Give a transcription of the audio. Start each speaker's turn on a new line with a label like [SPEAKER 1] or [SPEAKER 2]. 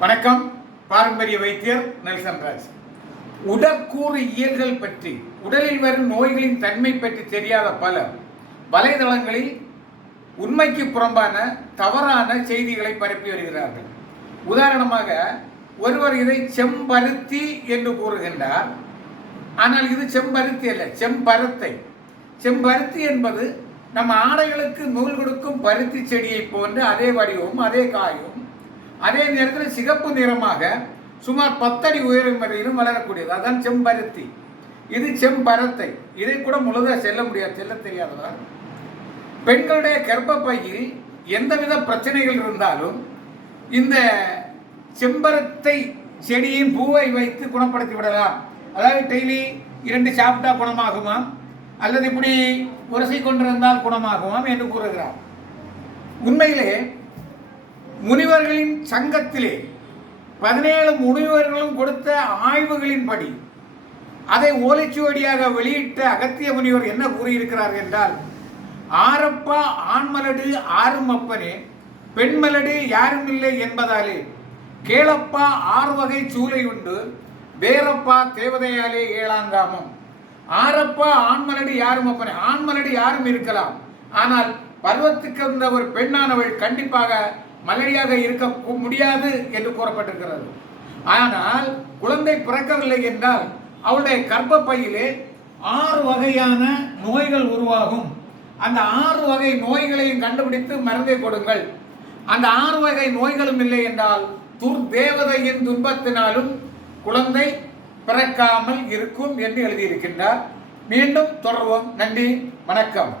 [SPEAKER 1] வணக்கம். பாரம்பரிய வைத்தியர் நெல்சன் ராஜ். உடற்கூறு இயல்கள் பற்றி உடலில் வரும் நோய்களின் தன்மை பற்றி தெரியாத பலர் வலைதளங்களில் உண்மைக்கு புறம்பான தவறான செய்திகளை பரப்பி வருகிறார்கள். உதாரணமாக ஒருவர் இதை செம்பருத்தி என்று கூறுகின்றார். ஆனால் இது செம்பருத்தி அல்ல செம்பருத்தை. செம்பருத்தி என்பது நம்ம ஆடைகளுக்கு நூல் கொடுக்கும் பருத்தி செடியை போன்று அதே வடிவமும் அதே காயும் அதே நேரத்தில் சிகப்பு நிறமாக சுமார் பத்தடி உயரம் வரையிலும் வளரக்கூடியது. அதான் செம்பருத்தி. இது செம்பரத்தை. இதை கூட முழுதாக செல்ல முடியாது செல்ல தெரியாததா பெண்களுடைய கர்ப்பப்பையில் எந்தவித பிரச்சனைகள் இருந்தாலும் இந்த செம்பருத்தை செடியின் பூவை வைத்து குணப்படுத்தி விடலாம். அதாவது டெய்லி இரண்டு சாப்பிட்டா குணமாகுமா? அல்லது இப்படி உரசி கொண்டிருந்தால் குணமாகுமாம் என்று கூறுகிறார். உண்மையிலே முனிவர்களின் சங்கத்திலே பதினேழு முனிவர்களும் கொடுத்த ஆய்வுகளின்படி அதை ஓலைச்சுவடியாக வெளியிட்ட அகத்திய முனிவர் என்ன கூறியிருக்கிறார் என்றால் ஆரப்பா ஆண்மலடு ஆறும் அப்பனே பெண்மலடு யாரும் இல்லை என்பதாலே கேளப்பா ஆறு வகை சூளை உண்டு வேறப்பா தேவதையாலே ஏழாங்காமம். ஆரப்பா ஆண்மலடி யாரும் அப்பனே ஆண்மலடி யாரும் இருக்கலாம். ஆனால் பருவத்துக்கு இருந்த ஒரு பெண்ணானவள் கண்டிப்பாக மலடியாக இருக்க முடியாது என்று கூறப்பட்டிருக்கிறது. ஆனால் குழந்தை பிறக்கவில்லை என்றால் அவளுடைய கர்ப்பப்பையிலே ஆறு வகையான நோய்கள் உருவாகும். அந்த ஆறு வகை நோய்களையும் கண்டுபிடித்து மருந்தை கொடுங்கள். அந்த ஆறு வகை நோய்களும் இல்லை என்றால் துர்தேவதையின் துன்பத்தினாலும் குழந்தை பிறக்காமல் இருக்கும் என்று எழுதியிருக்கின்றார். மீண்டும் தொடர்வோம். நன்றி. வணக்கம்.